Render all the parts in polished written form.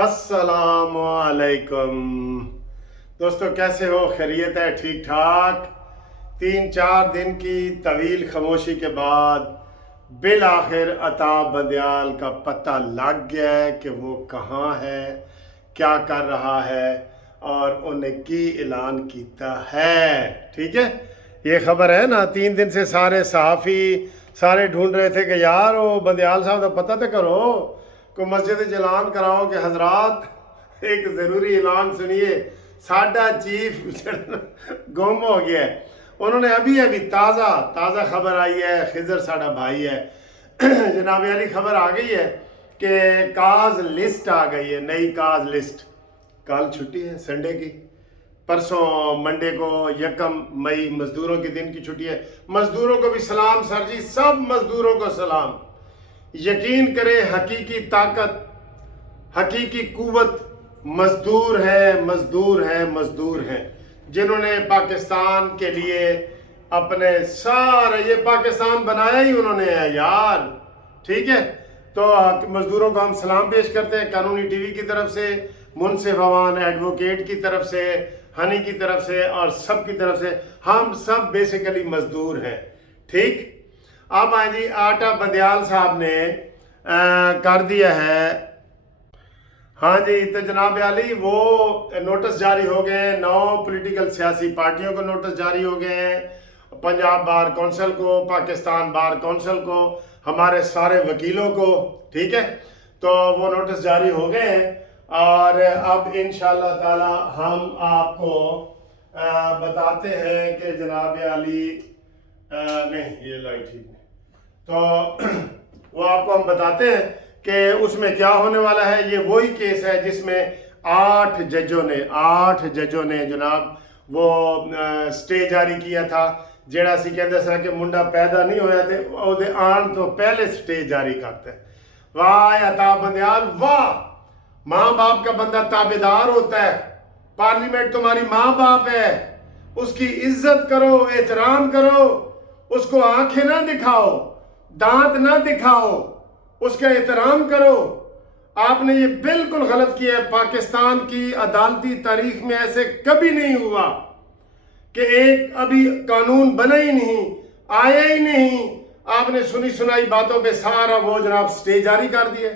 अस्सलाम वालेकुम दोस्तों, कैसे हो? खैरियत है? ठीक ठाक। 3-4 दिन की तवील खामोशी के बाद बिल आखिर अता बंदयाल का पता लग गया है कि वो कहाँ है, क्या कर रहा है और उन्हें की ऐलान किया है। ठीक है, ये खबर है ना। 3 दिन से सारे सहाफ़ी सारे ढूंढ रहे थे कि यार वो बंदयाल साहब का पता तो करो, को मस्जिद ऐलान कराओ कि हजरात एक ज़रूरी ऐलान सुनिए, साडा चीफ गुम हो गया है। उन्होंने अभी ताज़ा खबर आई है, खिजर साडा भाई है जनाब वाली खबर आ गई है कि काज लिस्ट आ गई है, नई काज लिस्ट। कल छुट्टी है संडे की, परसों मंडे को 1 मई मजदूरों के दिन की छुट्टी है। मजदूरों को भी सलाम सर जी, सब मजदूरों को सलाम। यकीन करें, हकीकी ताकत, हकीकी कुव्वत मजदूर है जिन्होंने पाकिस्तान के लिए अपने सारे, ये पाकिस्तान बनाया ही उन्होंने है यार। ठीक है, तो मजदूरों को हम सलाम पेश करते हैं कानूनी टीवी की तरफ से, मुनसिफ अवान एडवोकेट की तरफ से, हनी की तरफ से और सब की तरफ से। हम सब बेसिकली मजदूर हैं। ठीक, अब आए जी, आटा बंदयाल साहब ने कर दिया है। हाँ जी, तो जनाब अली वो नोटिस जारी हो गए हैं, 9 पॉलिटिकल सियासी पार्टियों को नोटिस जारी हो गए हैं, पंजाब बार कौंसिल को, पाकिस्तान बार कौंसिल को, हमारे सारे वकीलों को। ठीक है, तो वो नोटिस जारी हो गए हैं और अब इंशाअल्लाह ताला हम आपको बताते हैं कि जनाब अली नहीं, ये लाइट ठीक नहीं, तो वो आपको हम बताते हैं कि उसमें क्या होने वाला है। ये वही केस है जिसमें 8 जजों ने जनाब वो स्टे जारी किया था, जेड़ा सी कहते सा कि मुंडा पैदा नहीं होया थे ਉਹਦੇ आन तो पहले स्टे जारी करते। वाह अता बंदयाल वाह, माँ बाप का बंदा ताबेदार होता है, पार्लियामेंट तुम्हारी माँ बाप है, उसकी इज्जत करो, एहतराम करो, उसको आंखें ना दिखाओ, दांत ना दिखाओ, उसका एहतराम करो। आपने ये बिल्कुल गलत किया है। पाकिस्तान की अदालती तारीख में ऐसे कभी नहीं हुआ कि एक अभी कानून बना ही नहीं, आया ही नहीं, आपने सुनी सुनाई बातों पे सारा वो जनाब स्टे जारी कर दिया।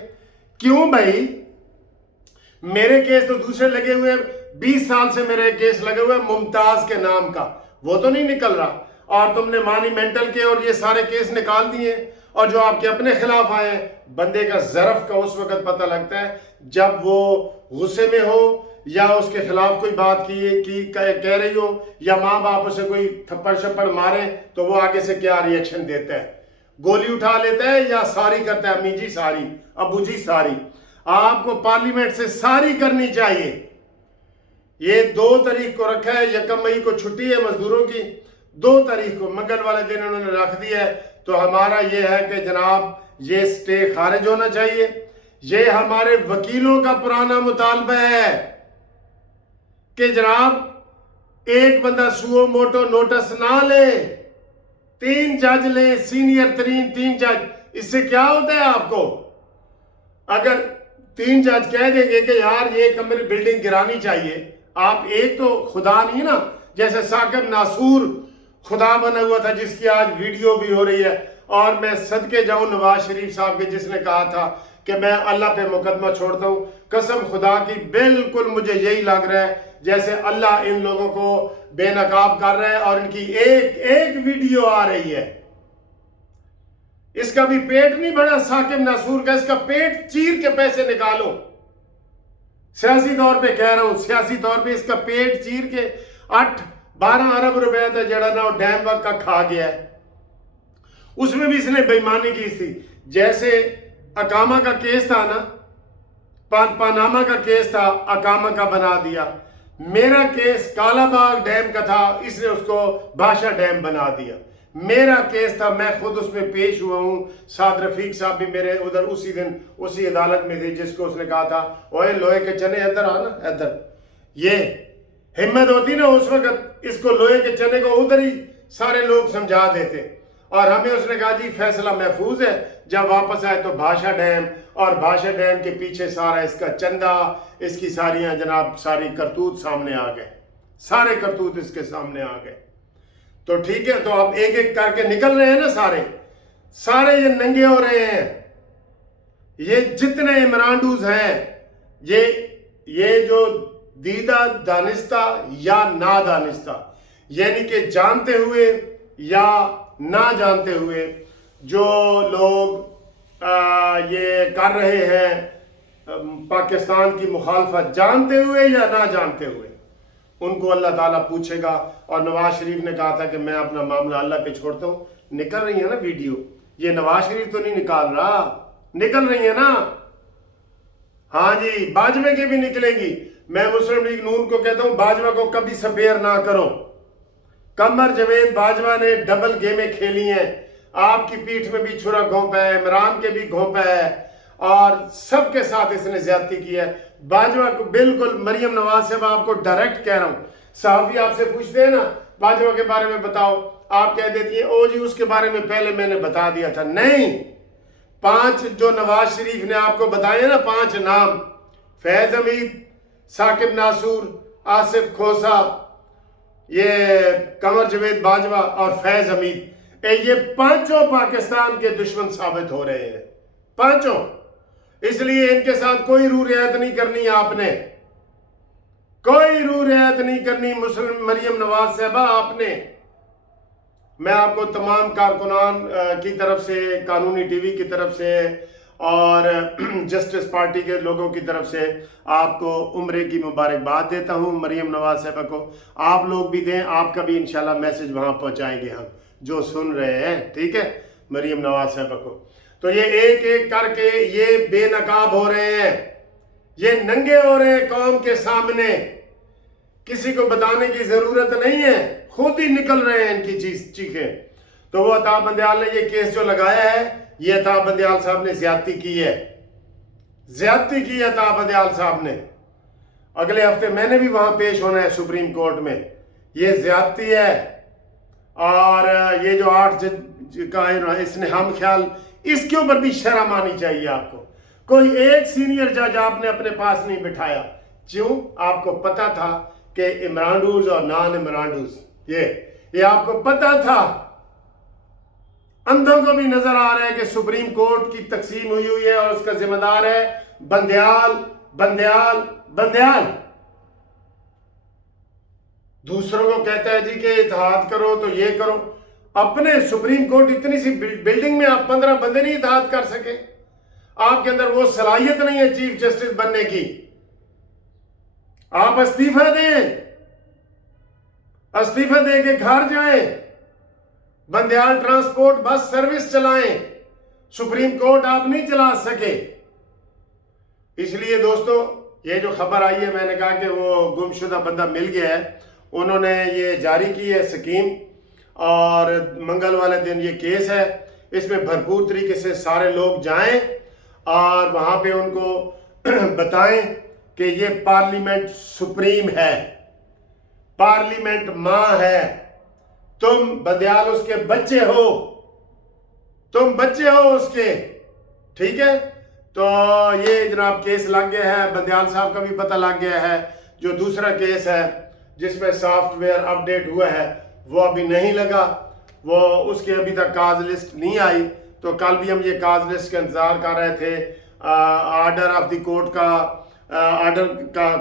क्यों भाई? मेरे केस तो दूसरे लगे हुए, 20 साल से मेरे केस लगे हुए मुमताज के नाम का, वो तो नहीं निकल रहा। और तुमने मॉन्यूमेंटल के और ये सारे केस निकाल दिए, और जो आपके अपने खिलाफ आए, बंदे का ज़रफ का उस वक्त पता लगता है जब वो गुस्से में हो या उसके खिलाफ कोई बात कह रही हो या माँ बाप उसे कोई थप्पड़ शप्पड़ मारे तो वो आगे से क्या रिएक्शन देता है, गोली उठा लेता है या सारी करता है, अम्मी जी सारी, अबू जी सारी। आपको पार्लियामेंट से सारी करनी चाहिए। ये 2 तारीख को रखा है, 1 मई को छुट्टी है मजदूरों की, 2 तारीख को मंगल वाले दिन उन्होंने रख दिया है। तो हमारा ये है कि जनाब ये स्टे खारिज होना चाहिए। ये हमारे वकीलों का पुराना मुतालबा है कि जनाब एक बंदा सुओ मोटो नोटिस ना ले, 3 जज ले, सीनियर तरीन 3 जज। इससे क्या होता है आपको? अगर 3 जज कह देंगे कि यार ये कमरे बिल्डिंग गिरानी चाहिए, आप एक तो खुदा नहीं ना, जैसे साकिब नासूर खुदा बना हुआ था जिसकी आज वीडियो भी हो रही है। और मैं सदके जाऊं नवाज शरीफ साहब के, जिसने कहा था कि मैं अल्लाह पे मुकदमा छोड़ता हूं। कसम खुदा की बिल्कुल मुझे यही लग रहा है जैसे अल्लाह इन लोगों को बेनकाब कर रहा है और इनकी एक वीडियो आ रही है। इसका भी पेट नहीं भरा साकिब नासूर का, इसका पेट चीर के पैसे निकालो। सियासी तौर पे कह रहा हूं, सियासी तौर पे इसका पेट चीर के 8-12 अरब रुपए था जड़ा ना डैम वक्त का खा गया है। उसमें भी इसने बेईमानी की थी। जैसे अकामा का केस था ना, पनामा का केस था, अकामा का बना दिया। मेरा केस कालाबाग डैम का था, इसने उसको भाषा डैम बना दिया। मेरा केस था, मैं खुद उसमें पेश हुआ हूं। साद रफीक साहब भी मेरे उधर उसी दिन उसी अदालत में थे जिसको उसने कहा था ओए लोहे के चने इधर आना, इधर। ये हिम्मत होती ना उस वक्त, इसको लोहे के चने को उधर ही सारे लोग समझा देते। اور ہمیں اس نے کہا جی فیصلہ محفوظ ہے، جب واپس آئے تو بھاشا ڈیم، اور بھاشا ڈیم کے پیچھے سارا اس کا چندہ، اس کی ساریاں جناب ساری کرتوت سامنے آ گئے، سارے کرتوت اس کے سامنے آ گئے۔ تو ٹھیک ہے، تو اب ایک ایک کر کے نکل رہے ہیں نا سارے یہ ننگے ہو رہے ہیں، یہ جتنے عمران ڈوز ہیں، یہ جو دیدہ دانستہ یا نادانستہ، یعنی کہ جانتے ہوئے یا نہ جانتے ہوئے جو لوگ یہ کر رہے ہیں پاکستان کی مخالفت، جانتے ہوئے یا نہ جانتے ہوئے، ان کو اللہ تعالیٰ پوچھے گا۔ اور نواز شریف نے کہا تھا کہ میں اپنا معاملہ اللہ پہ چھوڑتا ہوں، نکل رہی ہے نا ویڈیو، یہ نواز شریف تو نہیں نکال رہا، نکل رہی ہے نا، ہاں جی، باجوے کی بھی نکلیں گی۔ میں مسلم لیگ نون کو کہتا ہوں باجوہ کو کبھی سپیئر نہ کرو، قمر جاوید باجوہ نے ڈبل گیمیں کھیلی ہیں، آپ کی پیٹھ میں بھی چھرا گھونپا ہے، عمران کے بھی گھونپا ہے، اور سب کے ساتھ اس نے زیادتی کی ہے۔ باجوہ کو بالکل، مریم نواز صاحب آپ کو ڈائریکٹ کہہ رہا ہوں، صحافی آپ سے پوچھتے ہیں نا باجوہ کے بارے میں بتاؤ، آپ کہہ دیتی ہیں او جی اس کے بارے میں پہلے میں نے بتا دیا تھا۔ نہیں، 5 جو نواز شریف نے آپ کو بتائے نا، 5 نام، فیض حمید، ثاقب ناصور، آصف کھوسا، یہ قمر جاوید باجوہ اور فیض حمید، یہ 5 پاکستان کے دشمن ثابت ہو رہے ہیں، 5۔ اس لیے ان کے ساتھ کوئی روح رعایت نہیں کرنی، آپ نے کوئی روح رعایت نہیں کرنی مسلم مریم نواز صاحبہ، آپ نے۔ میں آپ کو تمام کارکنان کی طرف سے، قانونی ٹی وی کی طرف سے اور جسٹس پارٹی کے لوگوں کی طرف سے آپ کو عمرے کی مبارکباد دیتا ہوں۔ مریم نواز صاحبہ کو آپ لوگ بھی دیں، آپ کا بھی انشاءاللہ میسج وہاں پہنچائیں گے ہم جو سن رہے ہیں، ٹھیک ہے، مریم نواز صاحبہ کو۔ تو یہ ایک ایک کر کے یہ بے نقاب ہو رہے ہیں، یہ ننگے ہو رہے ہیں قوم کے سامنے، کسی کو بتانے کی ضرورت نہیں ہے، خود ہی نکل رہے ہیں ان کی چیخیں۔ تو وہ عطا بندیال نے یہ کیس جو لگایا ہے، یہ عطا بندیال صاحب نے زیادتی کی ہے، زیادتی کی ہے عطا بندیال صاحب نے۔ اگلے ہفتے میں نے بھی وہاں پیش ہونا ہے سپریم کورٹ میں، یہ زیادتی ہے۔ اور یہ جو 8 جج کا اس نے ہم خیال، اس کے اوپر بھی شرم آنی چاہیے آپ کو۔ کوئی ایک سینئر جج آپ نے اپنے پاس نہیں بٹھایا، کیوں؟ آپ کو پتا تھا کہ عمران ڈوز اور نان عمران ڈوز، یہ آپ کو پتا تھا۔ اندھوں کو بھی نظر آ رہا ہے کہ سپریم کورٹ کی تقسیم ہوئی ہے اور اس کا ذمہ دار ہے بندیال بندیال بندیال۔ دوسروں کو کہتا ہے جی کہ اتحاد کرو تو یہ کرو، اپنے سپریم کورٹ اتنی سی بلڈنگ میں آپ 15 بندے نہیں اتحاد کر سکے؟ آپ کے اندر وہ صلاحیت نہیں ہے چیف جسٹس بننے کی، آپ استعفیٰ دیں، استعفیٰ دے کے گھر جائیں، بندیال ٹرانسپورٹ بس سروس چلائیں، سپریم کورٹ آپ نہیں چلا سکے۔ اس لیے دوستو، یہ جو خبر آئی ہے، میں نے کہا کہ وہ گمشدہ بندہ مل گیا ہے، انہوں نے یہ جاری کی ہے سکیم، اور منگل والے دن یہ کیس ہے، اس میں بھرپور طریقے سے سارے لوگ جائیں اور وہاں پہ ان کو بتائیں کہ یہ پارلیمنٹ سپریم ہے، پارلیمنٹ ماں ہے، تم بندیال اس کے بچے ہو، تم بچے ہو اس کے، ٹھیک ہے۔ تو یہ جناب کیس لگ گیا ہے، بندیال صاحب کا بھی پتہ لگ گیا ہے۔ جو دوسرا کیس ہے جس میں سافٹ ویئر اپ ڈیٹ ہوا ہے، وہ ابھی نہیں لگا، وہ اس کے ابھی تک کاز لسٹ نہیں آئی۔ تو کل بھی ہم یہ کاز لسٹ کا انتظار کر رہے تھے، آرڈر آف دی کورٹ کا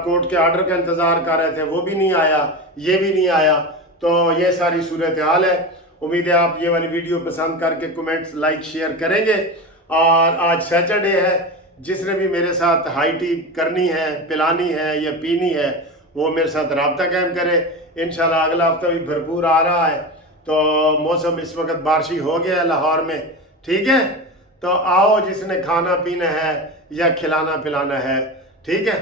کورٹ کے آرڈر کا انتظار کر رہے تھے، وہ بھی نہیں آیا، یہ بھی نہیں آیا۔ تو یہ ساری صورتحال ہے۔ امید ہے آپ یہ والی ویڈیو پسند کر کے کمنٹس، لائک، شیئر کریں گے۔ اور آج سیٹرڈے ہے، جس نے بھی میرے ساتھ ہائی ٹی کرنی ہے، پلانی ہے یا پینی ہے، وہ میرے ساتھ رابطہ قائم کرے۔ انشاءاللہ اگلا ہفتہ بھی بھرپور آ رہا ہے، تو موسم اس وقت بارشی ہو گیا ہے لاہور میں، ٹھیک ہے۔ تو آؤ، جس نے کھانا پینا ہے یا کھلانا پلانا ہے، ٹھیک ہے۔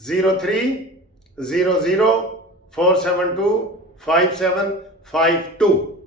030047257552